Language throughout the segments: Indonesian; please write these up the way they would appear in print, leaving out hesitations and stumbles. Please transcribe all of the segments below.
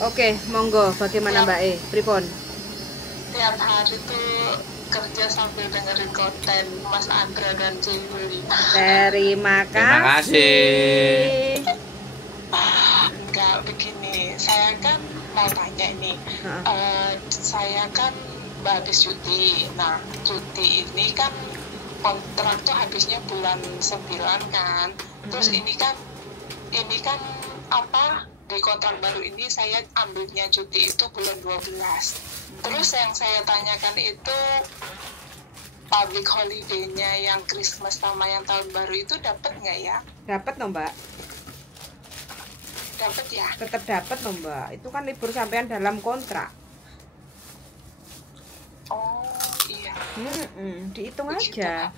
Oke, monggo. Bagaimana Mbak E? Pripun? Tiap hari tuh kerja sambil dengerin konten Mas Andra dan Juli. Terima Terima kasih. kasih. Enggak begini, saya kan mau tanya nih, saya kan habis cuti. Nah, cuti ini kan kontrak tuh habisnya bulan 9 kan. Terus ini kan apa, di kontrak baru ini saya ambilnya cuti itu bulan 12. Terus yang saya tanyakan itu public holiday-nya yang Christmas sama yang tahun baru itu dapat nggak ya? Dapat loh Mbak. Dapat ya? Tetap dapat loh Mbak. Itu kan libur sampean dalam kontrak. Oh iya. Dihitung Begitu. aja.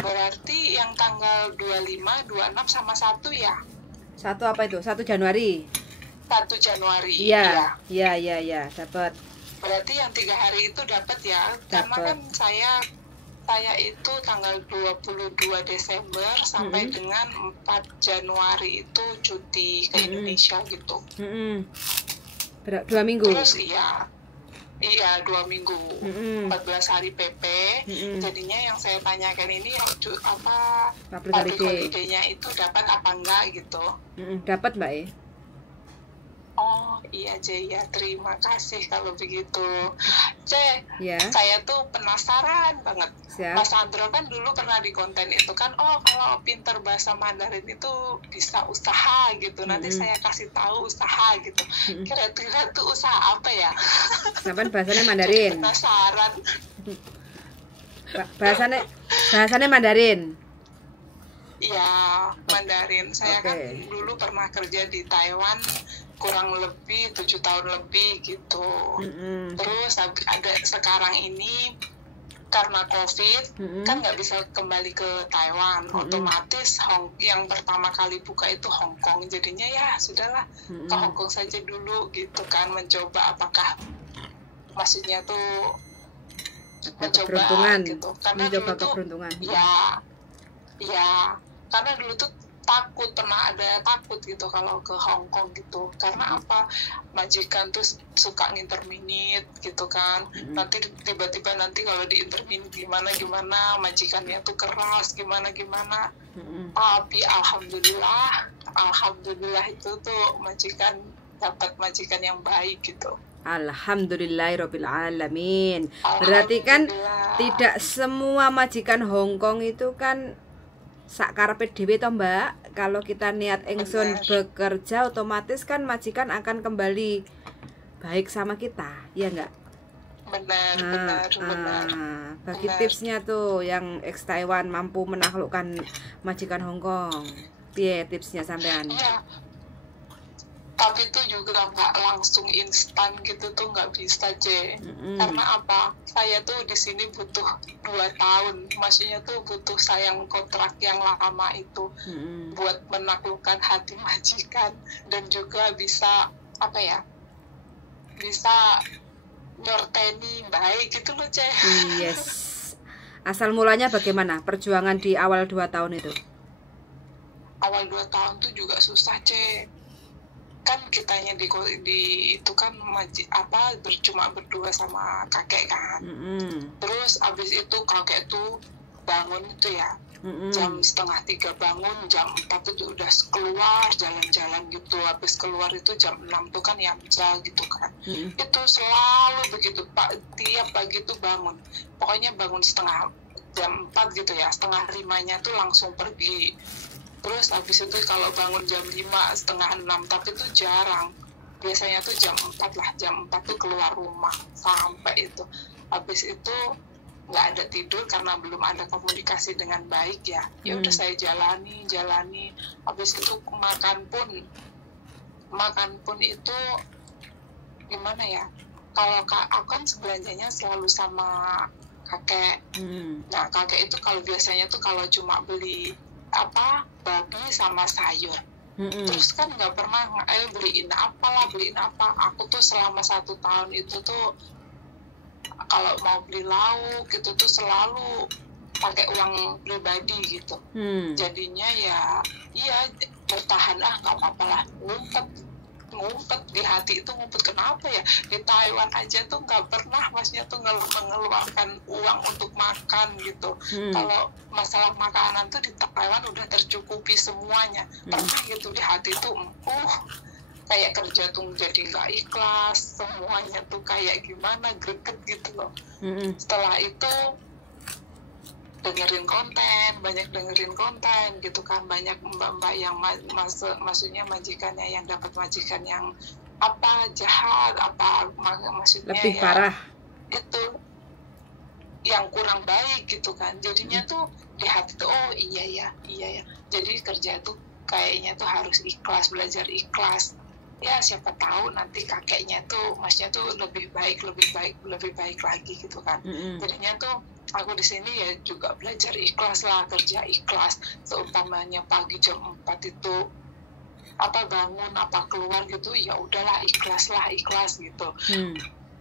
Berarti yang tanggal 25, 26 sama 1 ya? 1 apa itu? 1 Januari. 1 Januari. Iya, dapat. Berarti yang 3 hari itu dapat ya? Karena kan saya itu tanggal 22 Desember sampai dengan 4 Januari itu cuti ke Indonesia gitu. 2 minggu. Terus iya 2 minggu, 14 hari PP. Jadinya yang saya tanyakan ini apa public holiday-nya itu dapat apa enggak gitu. Dapat Mbak E. Oh iya Jaya, terima kasih kalau begitu. Ya. Saya tuh penasaran banget. Siap. Mas Andro kan dulu pernah di konten itu kan, oh kalau pinter bahasa Mandarin itu bisa usaha gitu. Nanti saya kasih tahu usaha gitu. Kira-kira tuh usaha apa ya? Sampai bahasanya Mandarin. Penasaran. Bahasanya Mandarin. Iya, Mandarin. Saya kan dulu pernah kerja di Taiwan kurang lebih 7 tahun lebih gitu. Terus ada sekarang ini karena COVID kan nggak bisa kembali ke Taiwan. Otomatis yang pertama kali buka itu Hong Kong. Jadinya ya sudahlah ke Hong Kong saja dulu gitu kan, mencoba apakah maksudnya tuh mencoba gitu. Karena dulu tuh ya karena dulu tuh pernah ada takut gitu kalau ke Hong Kong gitu. Karena apa, majikan tuh suka nginterminit gitu kan. Nanti tiba-tiba kalau di interminit gimana majikannya tuh keras gimana. Tapi alhamdulillah itu tuh dapat majikan yang baik gitu. Alhamdulillahirabbil alamin. Berarti kan tidak semua majikan Hong Kong itu kan sakarepe dhewe to Mbak. Kalau kita niat ingsun bekerja, otomatis kan majikan akan kembali baik sama kita, ya enggak? Benar. Bagi tipsnya tuh yang ex Taiwan mampu menaklukkan majikan Hong Kong. Piye tipsnya sampean? Iya. Tapi itu juga nggak langsung instan gitu tuh, nggak bisa karena apa, saya tuh di sini butuh 2 tahun, maksudnya tuh butuh sayang kontrak yang lama itu buat menaklukkan hati majikan dan juga bisa bisa nyorteni baik gitu loh Yes. Asal mulanya bagaimana perjuangan di awal 2 tahun itu? Awal 2 tahun tuh juga susah kan kitanya di itu kan cuma berdua sama kakek kan. Terus abis itu kakek tuh bangun itu ya jam 2:30 bangun, jam 4 itu udah keluar jalan-jalan gitu. Habis keluar itu jam 6 tuh kan yamja gitu kan. Itu selalu begitu Pak, tiap pagi tuh bangun, pokoknya bangun jam 4 gitu ya, 4:30-nya tuh langsung pergi. Terus habis itu kalau bangun jam 5, 5:30, tapi itu jarang. Biasanya tuh jam 4 lah, jam 4 tuh keluar rumah sampai itu. Habis itu nggak ada tidur karena belum ada komunikasi dengan baik ya. Ya udah saya jalani. Habis itu makan pun itu gimana ya? Kalau aku kan belanjanya selalu sama kakek. Nah kakek itu kalau biasanya tuh kalau cuma beli babi sama sayur, terus kan nggak pernah beliin apa. Aku tuh selama 1 tahun itu tuh kalau mau beli lauk gitu tuh selalu pakai uang pribadi gitu. Jadinya ya bertahan nggak apa-apa lah, ngumpet di hati itu, ngumpet kenapa ya di Taiwan aja tuh nggak pernah masnya tuh mengeluarkan uang untuk makan gitu. Kalau masalah makanan tuh di Taiwan udah tercukupi semuanya. Pernah gitu di hati tuh kayak kerja tuh jadi nggak ikhlas, semuanya tuh kayak gimana, greget gitu loh. Setelah itu banyak dengerin konten gitu kan, banyak mbak-mbak yang maksudnya majikannya yang dapat majikan yang apa jahat, apa maksudnya lebih ya, parah itu yang kurang baik gitu kan. Jadinya tuh di hati tuh iya ya jadi kerja tuh kayaknya tuh harus ikhlas, belajar ikhlas ya, siapa tahu nanti kakeknya tuh masnya tuh lebih baik lagi gitu kan. Jadinya tuh aku di sini ya juga belajar ikhlas lah, kerja ikhlas. Seumpamanya pagi jam 4 itu apa bangun apa keluar gitu, ya udahlah ikhlas gitu.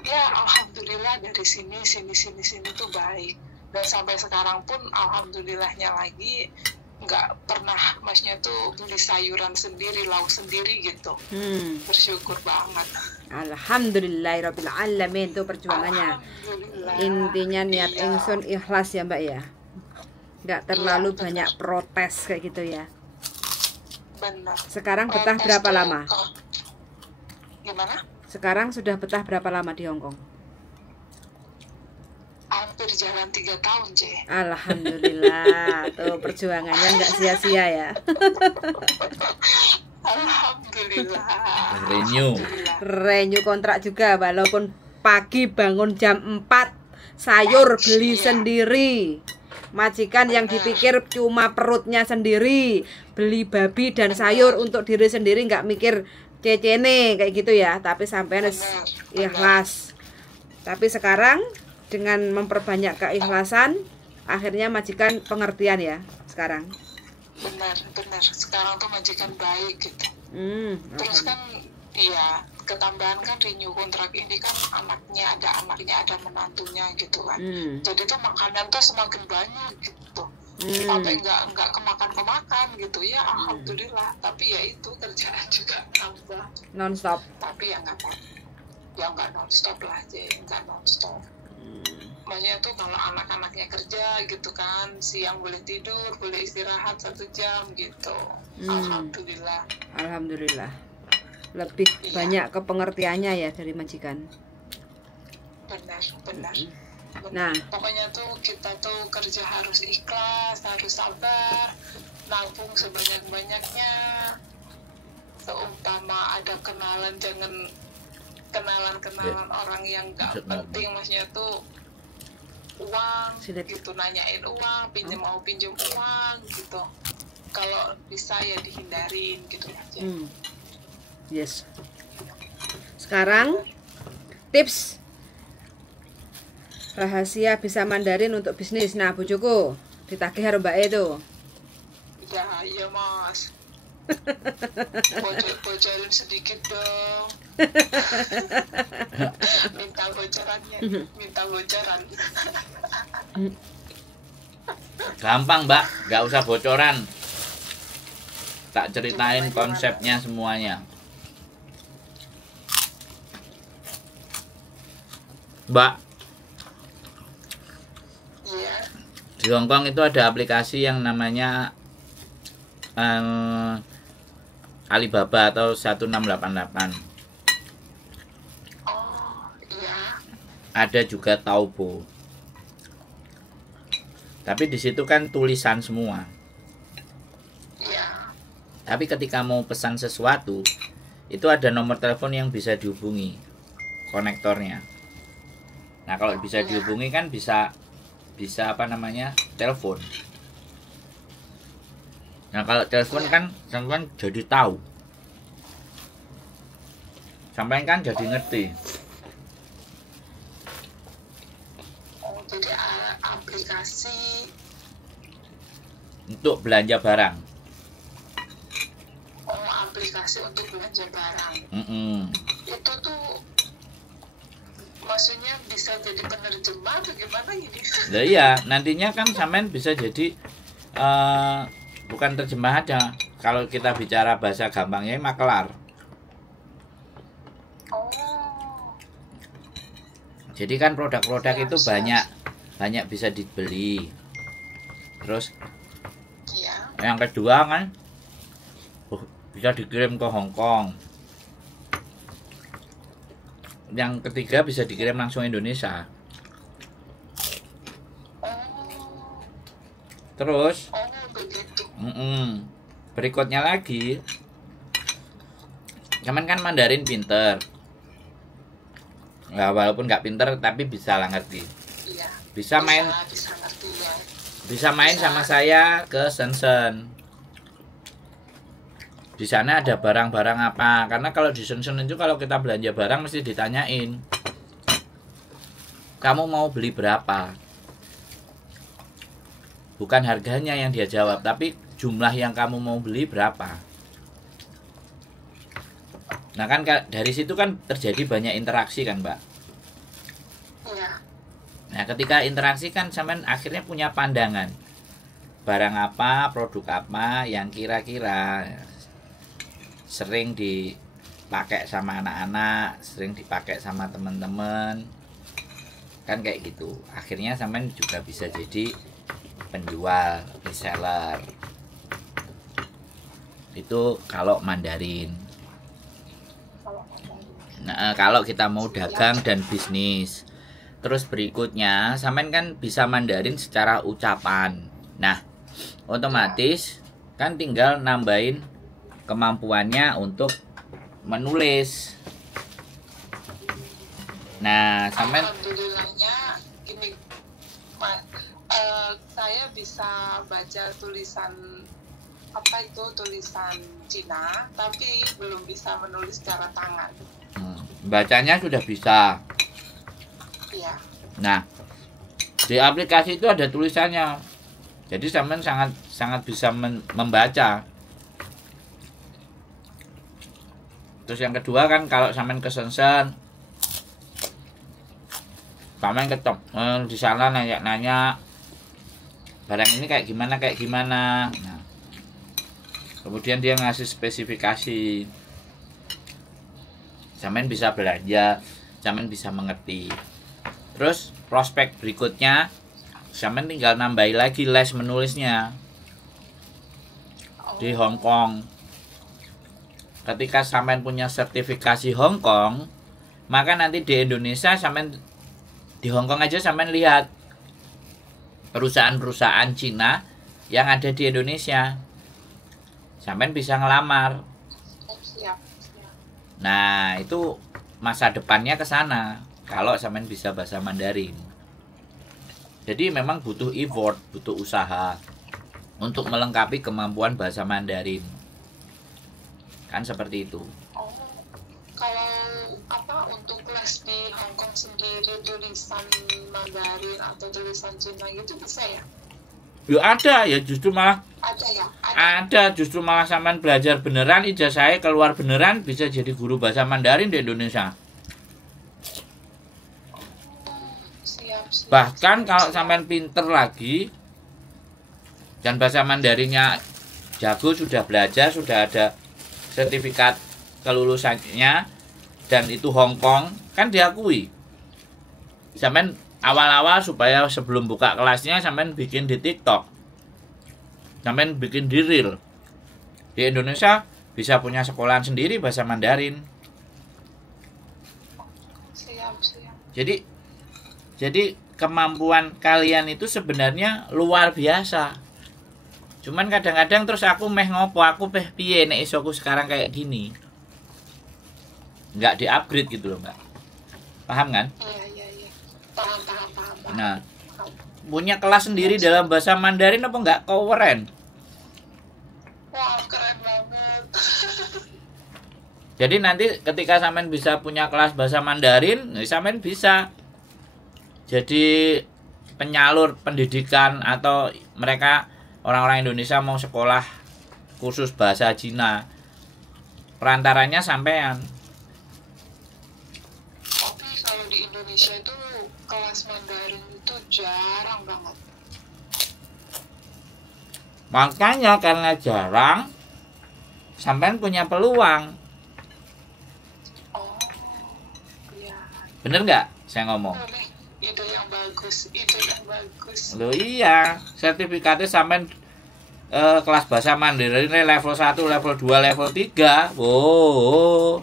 Ya alhamdulillah dari sini tuh baik, dan sampai sekarang pun alhamdulillahnya lagi nggak pernah masnya tuh beli sayuran sendiri, lauk sendiri gitu. Bersyukur banget. Alhamdulillahirabbil alamin. Itu perjuangannya. Intinya niat ingsun ikhlas ya Mbak ya, nggak terlalu banyak protes kayak gitu ya. Benar. Sekarang betah berapa lama? Gimana? Sekarang sudah betah berapa lama di Hongkong? Hampir jalan 3 tahun, C. Alhamdulillah. Tuh perjuangannya nggak sia-sia ya. Alhamdulillah. Renew kontrak juga, walaupun pagi bangun jam 4, sayur beli sendiri. Majikan yang dipikir cuma perutnya sendiri, beli babi dan sayur untuk diri sendiri, nggak mikir cecene kayak gitu ya. Tapi sampai ikhlas. Tapi sekarang dengan memperbanyak keikhlasan, akhirnya majikan pengertian ya sekarang. Benar. Sekarang tuh majikan baik gitu. Terus kan, iya, ketambahan kan renew kontrak ini kan anaknya ada menantunya gitu kan. Jadi tuh makanan tuh semakin banyak gitu. Sampai nggak kemakan gitu ya, alhamdulillah. Tapi ya itu kerjaan juga tambah. Non-stop. Tapi ya nggak non-stop lah aja, nggak non-stop. Maksudnya tuh kalau anak-anaknya kerja gitu kan, siang boleh tidur, boleh istirahat 1 jam gitu. Alhamdulillah. Lebih banyak kepengertiannya ya dari majikan. Benar. Nah, pokoknya tuh kita tuh kerja harus ikhlas, harus sabar, nabung sebanyak-banyaknya. Seumpama ada kenalan, jangan kenalan orang yang gak penting, maksudnya tuh uang gitu, nanyain uang, mau pinjam uang gitu. Kalau bisa ya dihindarin gitu aja. Yes. Sekarang tips rahasia bisa Mandarin untuk bisnis. Nah, bojoku ditagih karo Mbak itu. Ya, iya Mas. Bocorin sedikit dong. minta bocoran. Gampang Mbak, nggak usah bocoran. Tak ceritain konsepnya semuanya. Mbak, Iya. di Hongkong itu ada aplikasi yang namanya Alibaba atau 1688. Oh, iya. Ada juga Taobao. Tapi di situ kan tulisan semua. Iya. Tapi ketika mau pesan sesuatu, itu ada nomor telepon yang bisa dihubungi, konektornya. Nah, kalau bisa dihubungi kan bisa apa namanya? Telepon. Nah, kalau telepon kan sampean jadi tahu. Sampean kan jadi ngerti. Oh, jadi aplikasi Untuk belanja barang. Oh, aplikasi untuk belanja barang. Itu tuh maksudnya bisa jadi penerjemah atau gimana gini? Nah, iya, nantinya kan sampean bisa jadi bukan terjemah aja. Kalau kita bicara bahasa gampangnya makelar. Jadi kan produk-produk itu banyak bisa dibeli. Terus yang kedua kan bisa dikirim ke Hong Kong. Yang ketiga bisa dikirim langsung Indonesia. Terus berikutnya lagi, cuman kan Mandarin pinter. Nggak, walaupun nggak pinter tapi bisa lah ngerti. Bisa main sama saya ke Shenzhen. Di sana ada barang-barang apa? Karena kalau di Shenzhen itu kalau kita belanja barang mesti ditanyain, kamu mau beli berapa? Bukan harganya yang dia jawab, tapi jumlah yang kamu mau beli berapa. Nah kan dari situ kan terjadi banyak interaksi kan Mbak. Nah ketika interaksi kan sampean akhirnya punya pandangan, barang apa, produk apa yang kira-kira sering dipakai sama anak-anak, sering dipakai sama teman-teman, kan kayak gitu. Akhirnya sampean juga bisa jadi penjual, reseller. Itu kalau Mandarin. Nah, kalau kita mau dagang dan bisnis. Terus berikutnya, sampean kan bisa Mandarin secara ucapan. Nah, otomatis kan tinggal nambahin kemampuannya untuk menulis. Nah, sampean saya bisa baca tulisan tulisan Cina, tapi belum bisa menulis secara tangan. Bacanya sudah bisa. Iya. Nah, di aplikasi itu ada tulisannya. Jadi sampean sangat bisa membaca. Terus yang kedua kan kalau sampean ke Shenzhen, sampean di sana nanya barang ini kayak gimana. Nah, kemudian dia ngasih spesifikasi, sampean bisa belanja, sampean bisa mengerti. Terus prospek berikutnya, sampean tinggal nambahin lagi les menulisnya di Hong Kong. Ketika sampean punya sertifikasi Hong Kong, maka nanti di Indonesia sampean di Hong Kong aja sampean lihat perusahaan-perusahaan Cina yang ada di Indonesia, sampean bisa ngelamar. Nah, itu masa depannya ke sana kalau sampean bisa bahasa Mandarin. Jadi memang butuh effort, butuh usaha untuk melengkapi kemampuan bahasa Mandarin. Kan seperti itu. Kalau untuk les di Hong Kong sendiri tulisan Mandarin atau tulisan Cina gitu bisa ya? Ya ada, ya justru malah ada ya? Ada, justru malah sampean belajar beneran, ijazahnya keluar beneran, bisa jadi guru bahasa Mandarin di Indonesia. Siap. Bahkan kalau sampean pinter lagi dan bahasa Mandarinnya jago, sudah belajar, sudah ada sertifikat kelulusannya, dan itu Hong Kong, kan diakui. Sampean awal-awal supaya sebelum buka kelasnya sampean bikin di TikTok, sampean bikin di Reel. Di Indonesia bisa punya sekolahan sendiri bahasa Mandarin. Siap. Jadi kemampuan kalian itu sebenarnya luar biasa. Cuman kadang-kadang terus aku piye nek iso aku sekarang kayak gini. Nggak di-upgrade gitu loh, Mbak. Paham kan? Iya. Paham. Nah, punya kelas sendiri dalam bahasa Mandarin apa nggak keren? Wah, keren banget. Jadi nanti ketika sampean bisa punya kelas bahasa Mandarin, sampean bisa jadi penyalur pendidikan, atau mereka orang-orang Indonesia mau sekolah khusus bahasa Cina, perantaranya sampean. Tapi kalau di Indonesia itu kelas Mandarin itu jarang banget. Makanya karena jarang, sampean punya peluang. Oh, iya. Bener nggak? saya ngomong. Ide yang bagus. Loh iya, sertifikatnya sampean kelas bahasa Mandarin level 1, level 2, level 3. Oh.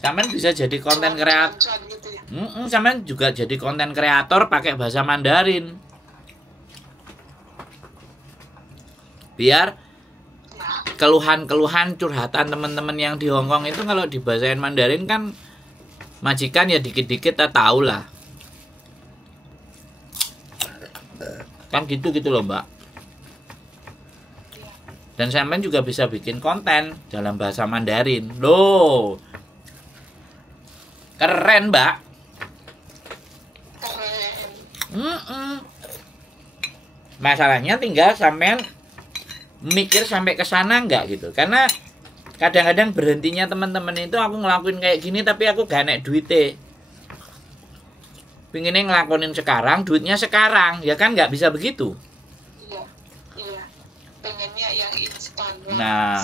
Sampean bisa jadi konten kreator. Gitu ya? Sampean juga jadi konten kreator pakai bahasa Mandarin. Biar keluhan-keluhan curhatan teman-teman yang di Hongkong itu kalau dibahasain Mandarin kan majikan ya dikit-dikit tak tahu lah. Kan gitu loh Mbak. Dan sampean juga bisa bikin konten dalam bahasa Mandarin. Loh. Keren Mbak. Keren. Masalahnya tinggal sampean mikir sampai ke sana enggak gitu. Karena kadang-kadang berhentinya teman-teman itu aku ngelakuin kayak gini tapi aku gak nek duitnya. Pinginnya ngelakuin sekarang, duitnya sekarang, ya kan nggak bisa begitu. Iya. Pengennya yang instan. Nah,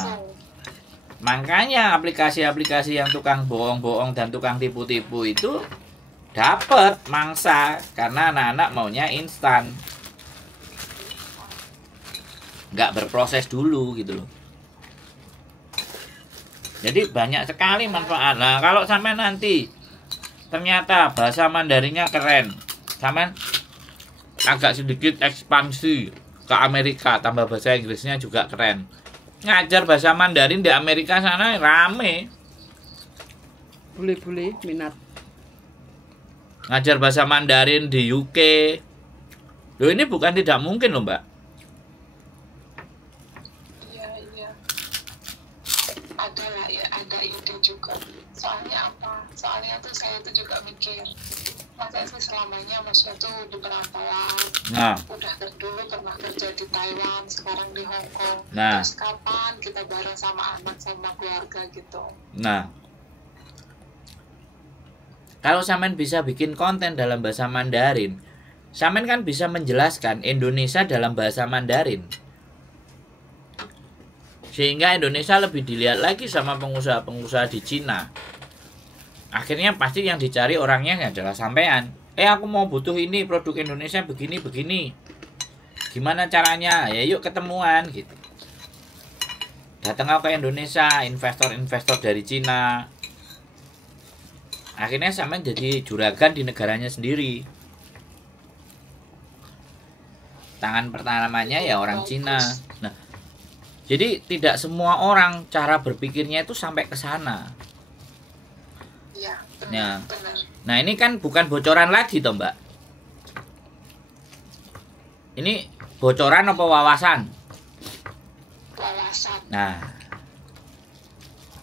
makanya aplikasi-aplikasi yang tukang bohong-bohong dan tukang tipu-tipu itu dapat mangsa karena anak-anak maunya instan, nggak berproses dulu gitu loh. Jadi banyak sekali manfaat. Nah, kalau sampai nanti ternyata bahasa Mandarinnya keren, sampai agak sedikit ekspansi ke Amerika, tambah bahasa Inggrisnya juga keren. Ngajar bahasa Mandarin di Amerika sana rame. Boleh minat. Ngajar bahasa Mandarin di UK. Loh ini bukan tidak mungkin loh Mbak. Iya. Ada lah ya, ada ide juga. Soalnya apa? Soalnya tuh saya tuh juga mikir, masa sih selamanya maksudnya tuh di perantauan. Nah. Udah dulu pernah kerja di Taiwan, sekarang di Hong Kong. Nah. Terus kapan kita bareng sama anak sama keluarga gitu? Nah. Kalau sampean bisa bikin konten dalam bahasa Mandarin, sampean kan bisa menjelaskan Indonesia dalam bahasa Mandarin. Sehingga Indonesia lebih dilihat lagi sama pengusaha-pengusaha di Cina. Akhirnya pasti yang dicari orangnya adalah sampean. Aku mau butuh ini, produk Indonesia begini. Gimana caranya? Ya yuk ketemuan gitu. Datang ke Indonesia, investor-investor dari Cina. Akhirnya sampean jadi juragan di negaranya sendiri. Tangan pertamanya ya orang Cina. Nah, jadi tidak semua orang cara berpikirnya itu sampai ke sana. Iya, Ya. benar. Nah, ini kan bukan bocoran lagi toh, Mbak. Ini bocoran apa wawasan? Wawasan. Nah.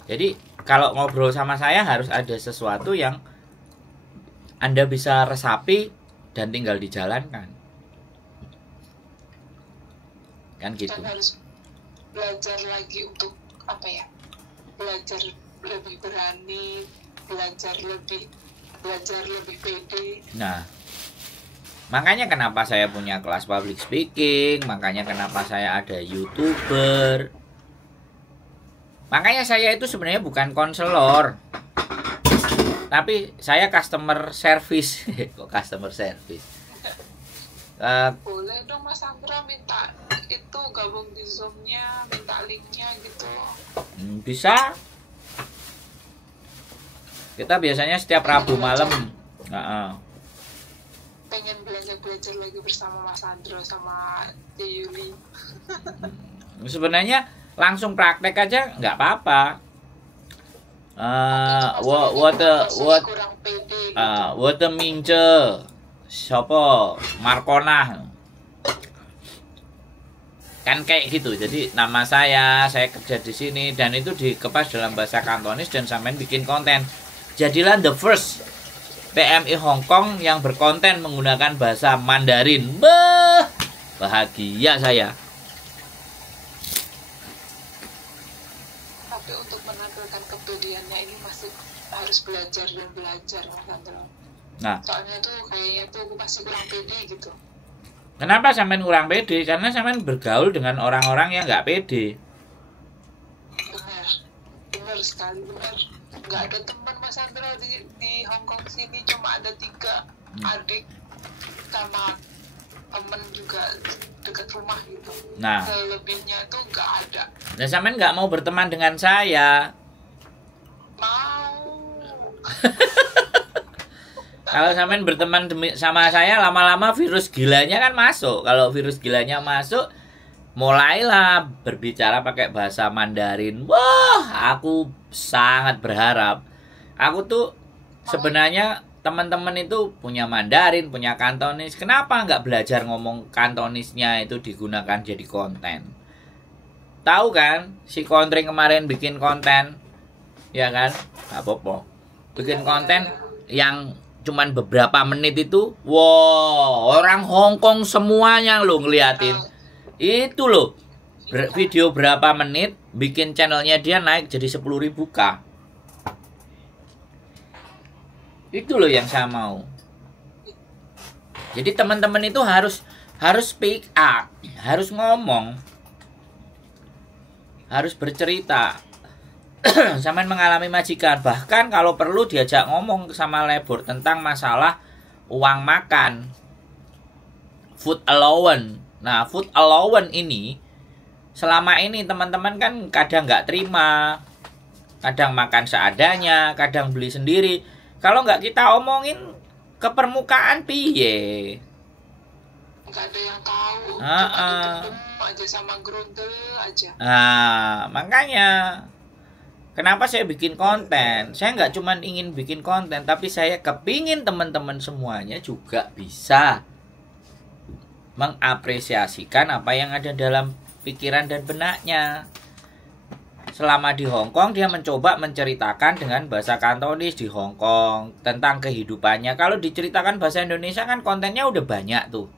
Jadi kalau ngobrol sama saya harus ada sesuatu yang Anda bisa resapi dan tinggal dijalankan. Kan gitu. Dan harus belajar lagi untuk apa ya? Belajar lebih berani, belajar lebih pede. Nah, makanya kenapa saya punya kelas public speaking, makanya kenapa saya ada YouTuber. Makanya saya itu sebenarnya bukan konselor, tapi saya customer service. Kok customer service? Boleh dong Mas Andra minta itu gabung di Zoom-nya, minta link-nya gitu. Bisa. Kita biasanya setiap Rabu malam. Pengen belajar lagi bersama Mas Andra sama Yuli. Sebenarnya langsung praktek aja nggak apa-apa. Kurang pede gitu. Mince Sopo Markona kan kayak gitu. Jadi nama saya kerja di sini dan itu dikemas dalam bahasa Kantonis dan sampean bikin konten. Jadilah the first PMI Hong Kong yang berkonten menggunakan bahasa Mandarin. Bahagia saya. Tapi untuk menampilkan kepedeannya ini masih harus belajar Mas Andra. Nah, soalnya tuh kayaknya tuh masih kurang pede gitu. kenapa sampean kurang pede? Karena sampean bergaul dengan orang-orang yang nggak pede. Benar benar sekali, benar. Nggak ada teman Mas Andra di Hong Kong sini, cuma ada 3 adik sama temen juga dekat rumah gitu. Nah, selebihnya tuh nggak ada. Nah, sampean nggak mau berteman dengan saya? Mau. Kalau sampean berteman sama saya, lama-lama virus gilanya kan masuk. Kalau virus gilanya masuk, mulailah berbicara pakai bahasa Mandarin. Wah, aku sangat berharap. Aku tuh sebenarnya teman-teman itu punya Mandarin, punya Kantonis. Kenapa nggak belajar ngomong Kantonisnya itu digunakan jadi konten? Tahu kan, si Kontring kemarin bikin konten, ya kan? Nggak apa-apa. Bikin konten yang cuman beberapa menit itu, wow, orang Hong Kong semuanya lo ngeliatin. Itu loh, video berapa menit, bikin channelnya dia naik jadi 10.000K. Itu loh yang saya mau. Jadi teman-teman itu harus speak up, harus ngomong, harus bercerita. Sampean mengalami majikan, bahkan kalau perlu diajak ngomong sama lebur tentang masalah uang makan, food allowance. Nah, food allowance ini selama ini teman-teman kan kadang nggak terima, kadang makan seadanya, kadang beli sendiri. Kalau nggak kita omongin ke permukaan piye? Nggak ada yang tahu. Aja sama grundel aja. Nah, makanya kenapa saya bikin konten? Saya nggak cuma ingin bikin konten, tapi saya kepingin teman-teman semuanya juga bisa mengapresiasikan apa yang ada dalam pikiran dan benaknya. Selama di Hong Kong, dia mencoba menceritakan dengan bahasa Kantonis di Hong Kong tentang kehidupannya. Kalau diceritakan bahasa Indonesia kan kontennya udah banyak tuh.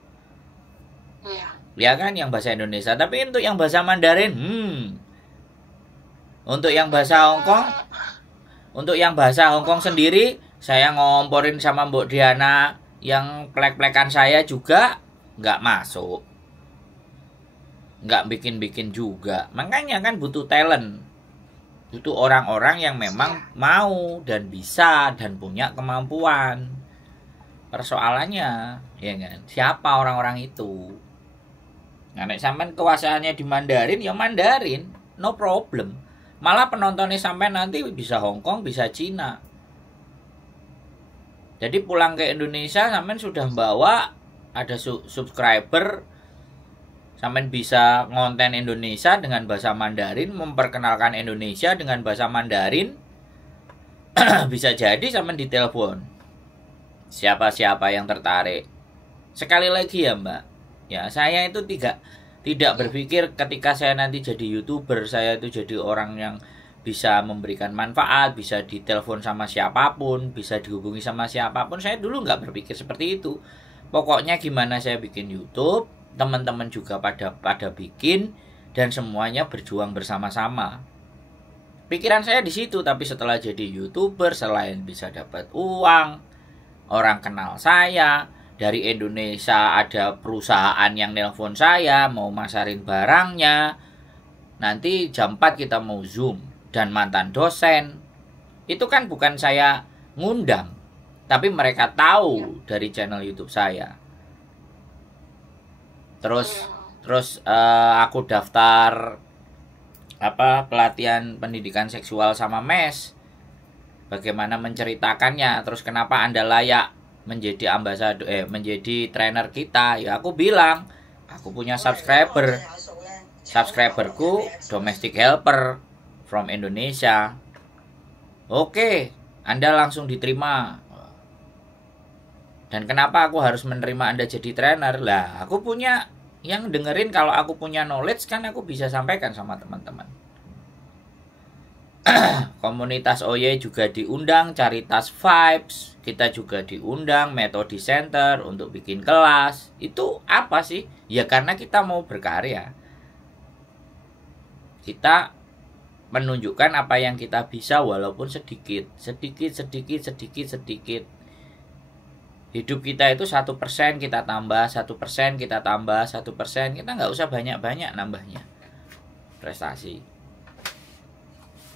Ya kan, yang bahasa Indonesia. Tapi untuk yang bahasa Mandarin, untuk yang bahasa Hong Kong sendiri, saya ngomporin sama Mbok Diana yang plek-plekan saya juga nggak masuk, nggak bikin juga. Makanya kan butuh talent, butuh orang-orang yang memang mau dan bisa dan punya kemampuan. Persoalannya, ya kan, siapa orang-orang itu? Nah, nek sampean kuasaannya di Mandarin, ya Mandarin, no problem. Malah penontonnya sampean nanti bisa Hong Kong, bisa Cina. Jadi pulang ke Indonesia, sampean sudah bawa ada subscriber, sampean bisa ngonten Indonesia dengan bahasa Mandarin, memperkenalkan Indonesia dengan bahasa Mandarin. Bisa jadi sampean ditelepon. Siapa-siapa yang tertarik. Sekali lagi ya Mbak, ya saya itu tidak berpikir ketika saya nanti jadi YouTuber, saya itu jadi orang yang bisa memberikan manfaat, bisa ditelepon sama siapapun, bisa dihubungi sama siapapun. Saya dulu nggak berpikir seperti itu. Pokoknya gimana saya bikin YouTube, teman-teman juga pada bikin, dan semuanya berjuang bersama-sama. Pikiran saya di situ. Tapi setelah jadi YouTuber, selain bisa dapat uang, orang kenal saya dari Indonesia, ada perusahaan yang nelpon saya mau masarin barangnya, nanti jam 4 kita mau Zoom, dan mantan dosen. Itu kan bukan saya ngundang, tapi mereka tahu dari channel YouTube saya. Terus aku daftar pelatihan pendidikan seksual sama MES. Bagaimana menceritakannya? Terus kenapa Anda layak menjadi ambasador, menjadi trainer kita? Ya aku bilang, aku punya subscriberku domestic helper from Indonesia. Oke, Anda langsung diterima. Dan kenapa aku harus menerima Anda jadi trainer? Lah, aku punya yang dengerin, kalau aku punya knowledge kan aku bisa sampaikan sama teman-teman. Komunitas OY juga diundang, Caritas Vibes, kita juga diundang, Metode Center untuk bikin kelas. Itu apa sih? Ya karena kita mau berkarya. Kita menunjukkan apa yang kita bisa walaupun sedikit. Hidup kita itu 1% kita tambah, 1% kita tambah, 1%. Kita nggak usah banyak-banyak nambahnya prestasi.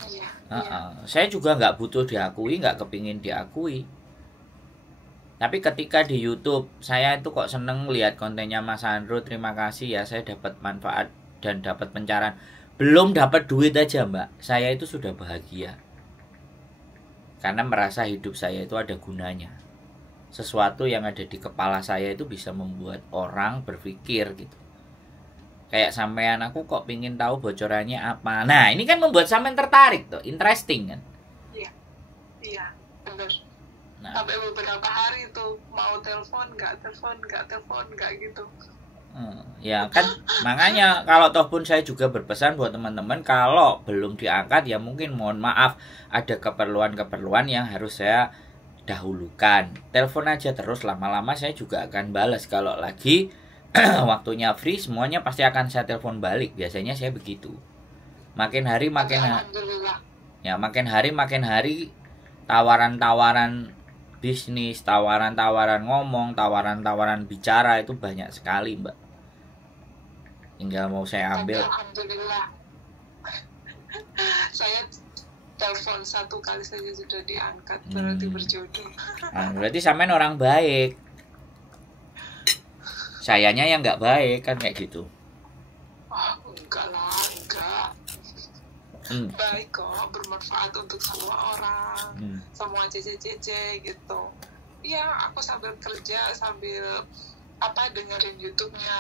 Iya. ya. Saya juga nggak butuh diakui, nggak kepingin diakui. Tapi ketika di YouTube saya itu kok seneng lihat kontennya Mas Andro, terima kasih ya, saya dapat manfaat dan dapat pencerahan. Belum dapat duit aja Mbak, saya itu sudah bahagia. Karena merasa hidup saya itu ada gunanya. Sesuatu yang ada di kepala saya itu bisa membuat orang berpikir gitu. Kayak sampean, aku kok pingin tahu bocorannya apa. Nah ini kan membuat sampean tertarik tuh, interesting kan. Iya benar. Sampai beberapa hari tuh mau telepon nggak gitu. Ya kan, makanya kalau toh pun saya juga berpesan buat teman-teman, kalau belum diangkat ya mungkin mohon maaf, ada keperluan-keperluan yang harus saya dahulukan. Telepon aja terus, lama-lama saya juga akan balas. Kalau lagi waktunya free, semuanya pasti akan saya telepon balik. Biasanya saya begitu. Makin hari tawaran-tawaran bisnis, tawaran-tawaran ngomong, tawaran-tawaran bicara itu banyak sekali Mbak. Tinggal mau saya ambil. Alhamdulillah. Saya telepon 1 kali saja sudah diangkat, berarti berjodoh. Berarti sampean orang baik. Sayanya yang nggak baik kan kayak gitu. Enggak lah, enggak. Baik kok, bermanfaat untuk semua orang, semua cece gitu. Ya aku sambil kerja, sambil dengerin YouTube-nya,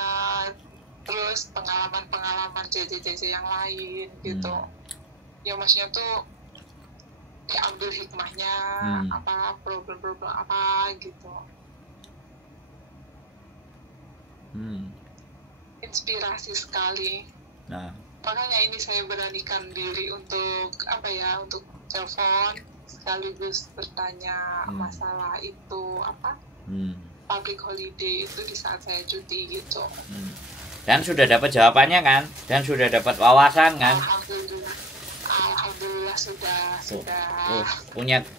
terus pengalaman cece yang lain gitu. Ya maksudnya tuh ambil hikmahnya, problem-problem apa gitu. Inspirasi sekali. Makanya ini saya beranikan diri untuk untuk telepon sekaligus bertanya masalah itu public holiday itu di saat saya cuti gitu. Dan sudah dapat jawabannya kan? Dan sudah dapat wawasan kan? Alhamdulillah sudah.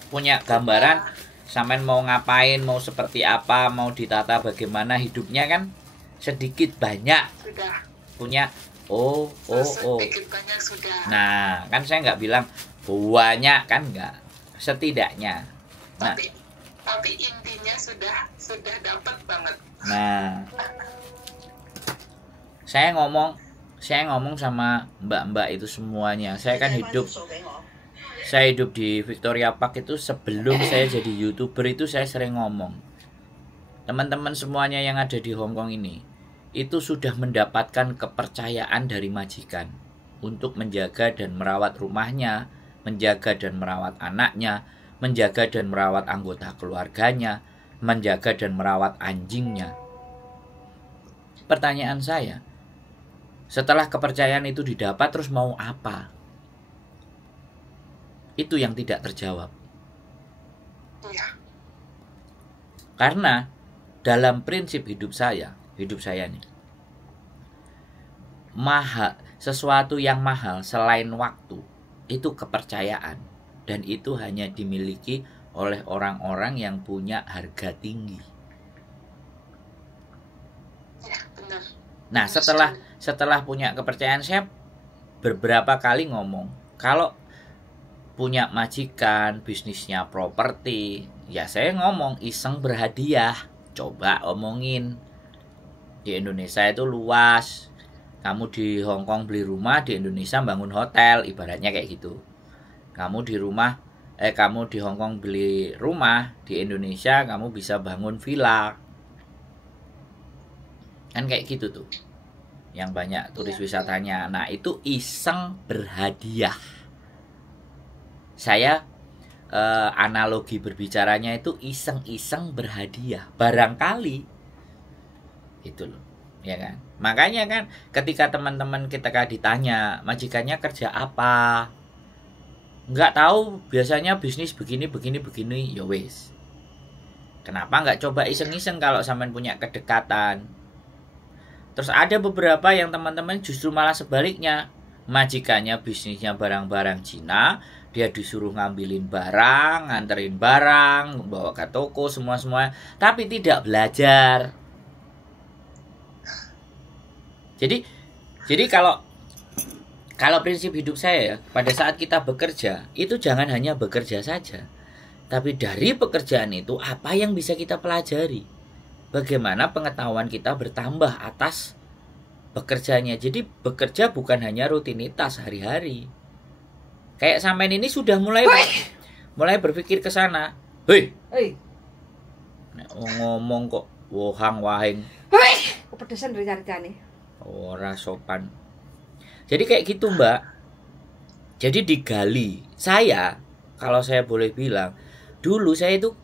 Punya gambaran sampean mau ngapain, mau seperti apa, mau ditata bagaimana hidupnya kan? Sedikit banyak sudah punya. Sedikit banyak sudah. Nah, kan saya nggak bilang banyak kan, nggak, setidaknya. Tapi intinya sudah dapat banget. Nah, saya ngomong sama mbak-mbak itu semuanya. Saya kan hidup di Victoria Park itu sebelum saya jadi YouTuber itu saya sering ngomong. Teman-teman semuanya yang ada di Hong Kong ini itu sudah mendapatkan kepercayaan dari majikan untuk menjaga dan merawat rumahnya, menjaga dan merawat anaknya, menjaga dan merawat anggota keluarganya, menjaga dan merawat anjingnya. Pertanyaan saya, setelah kepercayaan itu didapat terus mau apa? Itu yang tidak terjawab. Karena dalam prinsip hidup saya nih, mahal, sesuatu yang mahal selain waktu itu kepercayaan, dan itu hanya dimiliki oleh orang-orang yang punya harga tinggi. Nah, setelah punya kepercayaan, saya beberapa kali ngomong, kalau punya majikan, bisnisnya properti, ya saya ngomong iseng berhadiah. Coba omongin, di Indonesia itu luas, kamu di Hong Kong beli rumah, di Indonesia bangun hotel, ibaratnya kayak gitu. Kamu di Hong Kong beli rumah, di Indonesia kamu bisa bangun villa. Kan kayak gitu tuh, yang banyak turis wisatanya. Nah, itu iseng berhadiah. Saya analogi berbicaranya itu iseng-iseng berhadiah. Barangkali itu loh, ya kan? Makanya kan ketika teman-teman kita ditanya majikannya kerja apa, nggak tahu, biasanya bisnis begini, ya wes. Kenapa nggak coba iseng-iseng kalau sampean punya kedekatan? Terus ada beberapa yang teman-teman justru malah sebaliknya, majikannya bisnisnya barang-barang Cina, dia disuruh ngambilin barang, nganterin barang, bawa ke toko semua, tapi tidak belajar. Jadi Kalau prinsip hidup saya ya, pada saat kita bekerja, itu jangan hanya bekerja saja. Tapi dari pekerjaan itu, apa yang bisa kita pelajari? Bagaimana pengetahuan kita bertambah atas bekerjanya. Jadi bekerja bukan hanya rutinitas hari-hari. Kayak sampean ini sudah mulai berpikir ke sana. Hei. Ngomong kok wohang wahing. Kepedesan dari caricane. Ora sopan. Jadi kayak gitu, Mbak. Jadi digali. Saya, kalau saya boleh bilang, dulu saya itu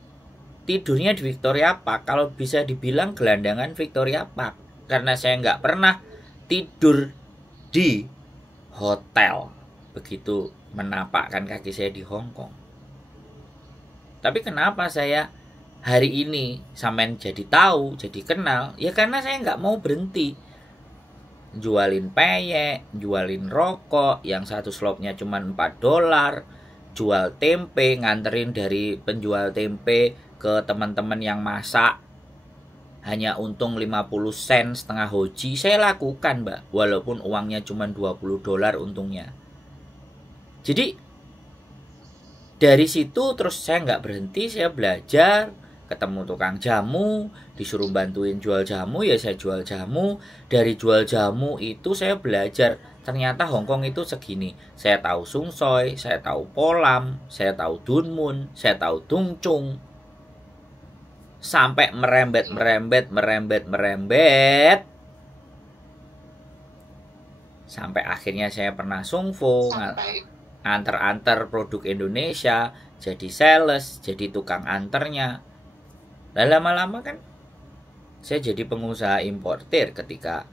tidurnya di Victoria Park. Kalau bisa dibilang gelandangan Victoria Park. Karena saya nggak pernah tidur di hotel. Begitu menapakkan kaki saya di Hong Kong. Tapi kenapa saya hari ini sampean jadi tahu, jadi kenal? Ya karena saya nggak mau berhenti. Jualin peyek, jualin rokok, yang satu slopnya cuma $4, jual tempe, nganterin dari penjual tempe ke teman-teman yang masak, hanya untung 50 sen setengah hoji. Saya lakukan, Mbak, walaupun uangnya cuma $20 untungnya. Jadi dari situ terus saya nggak berhenti, saya belajar. Ketemu tukang jamu, disuruh bantuin jual jamu, ya saya jual jamu. Dari jual jamu itu saya belajar, ternyata Hong Kong itu segini. Saya tahu Sung Soi, saya tahu Polam, saya tahu Dun Mun, saya tahu Tung Chung. Sampai merembet. Sampai akhirnya saya pernah Sung Fo, antar produk Indonesia, jadi sales, jadi tukang anternya. Nah, lama-lama kan saya jadi pengusaha importir ketika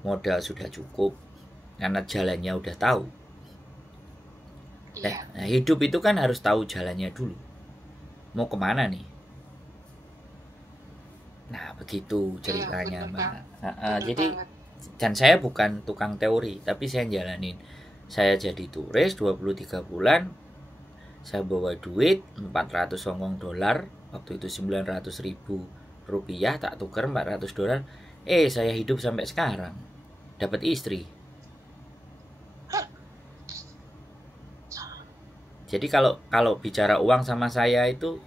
modal sudah cukup, karena jalannya udah tahu. Nah, hidup itu kan harus tahu jalannya dulu. Mau kemana nih? Nah, begitu ceritanya, Mbak. Jadi, dan saya bukan tukang teori, tapi saya jalanin. Saya jadi turis 23 bulan. Saya bawa duit 400 Hong Kong dolar. Waktu itu 900.000 rupiah, tak tuker $400. Saya hidup sampai sekarang. Dapat istri. Jadi kalau bicara uang sama saya itu,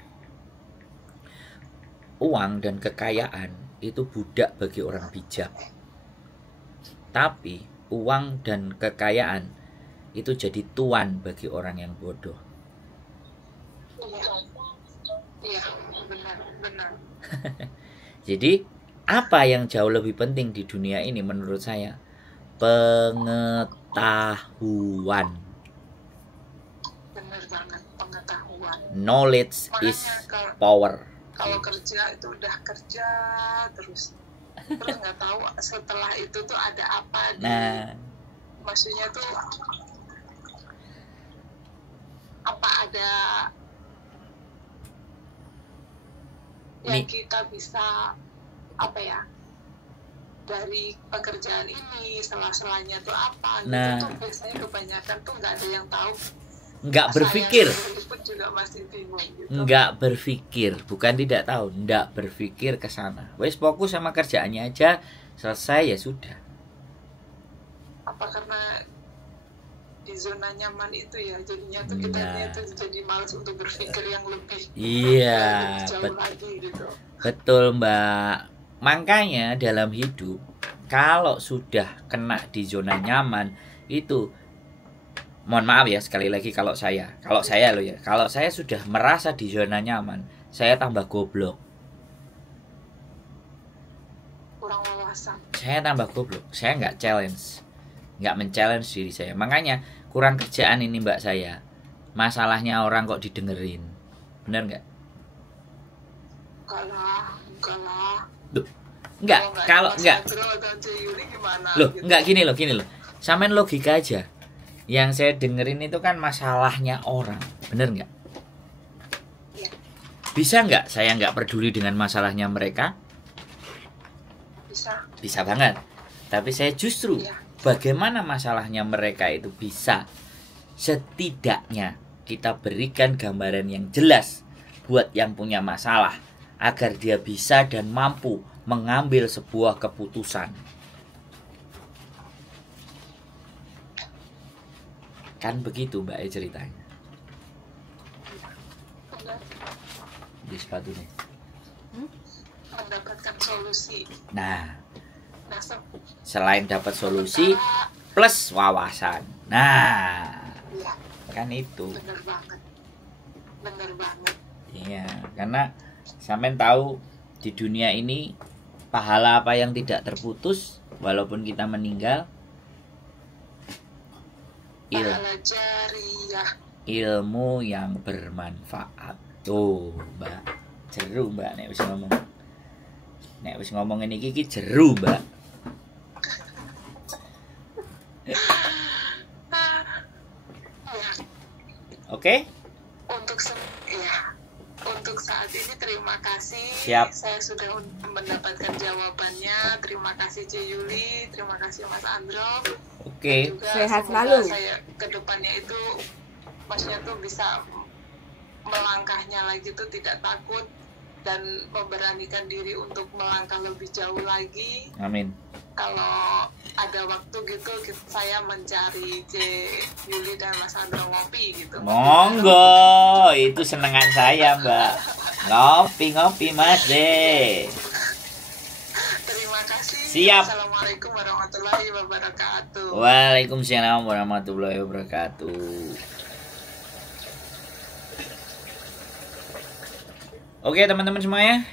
uang dan kekayaan itu budak bagi orang bijak. Tapi uang dan kekayaan itu jadi tuan bagi orang yang bodoh. Iya, benar. Jadi apa yang jauh lebih penting di dunia ini menurut saya? Pengetahuan. Benar banget, pengetahuan. Knowledge is power. Kalau kerja itu udah kerja terus nggak tahu setelah itu tuh ada apa. Maksudnya tuh apa ada yang kita bisa dari pekerjaan ini, sela-selanya tuh apa gitu tuh biasanya kebanyakan tuh nggak ada yang tahu. Nggak berpikir. Juga masih bingung gitu. Nggak berpikir, bukan tidak tahu, nggak berpikir ke sana. Wes fokus sama kerjaannya aja, selesai ya sudah. Apa karena di zona nyaman itu ya, jadinya tuh kita tuh jadi malas untuk berpikir yang lebih jauh lagi gitu. Betul, Mbak. Makanya dalam hidup, kalau sudah kena di zona nyaman itu, mohon maaf ya sekali lagi kalau saya sudah merasa di zona nyaman, saya tambah goblok. Kurang wawasan. Saya tambah goblok. Saya nggak men-challenge diri saya. Makanya kurang kerjaan ini, Mbak, saya. Masalahnya orang kok didengerin. Bener nggak? Enggak lah. Enggak, kalau enggak. Loh, gitu. enggak gini loh. Samain logika aja. Yang saya dengerin itu kan masalahnya orang. Bener nggak? Ya. Bisa nggak saya nggak peduli dengan masalahnya mereka? Bisa banget. Tapi saya justru bagaimana masalahnya mereka itu bisa setidaknya kita berikan gambaran yang jelas buat yang punya masalah agar dia bisa dan mampu mengambil sebuah keputusan. Kan begitu Mbak ceritanya. Di sepatu nih. Mendapatkan solusi. Nah, selain dapat solusi plus wawasan. Nah, ya, kan itu. Bener banget. Iya, karena sampean tahu di dunia ini pahala apa yang tidak terputus walaupun kita meninggal? Pahala jariah. Ilmu yang bermanfaat. Tuh, Mbak. Jeru, Mbak, nek wis ngomong. Nek wis ngomong ini iki jeru, Mbak. Oke? Untuk saat ini terima kasih. Siap. Saya sudah mendapatkan jawabannya. Terima kasih C. Yuli, terima kasih Mas Andro. Oke. Sehat selalu. Saya kedepannya itu maksudnya tuh bisa melangkahnya lagi tuh tidak takut dan memberanikan diri untuk melangkah lebih jauh lagi. Amin. Kalau ada waktu gitu saya mencari C. Yuli dan Mas Andro ngopi gitu. Monggo, itu senengan saya, Mbak. Ngopi Mas deh. Terima kasih. Siap. Assalamualaikum warahmatullahi wabarakatuh. Waalaikumsalam warahmatullahi wabarakatuh. Oke teman-teman semuanya,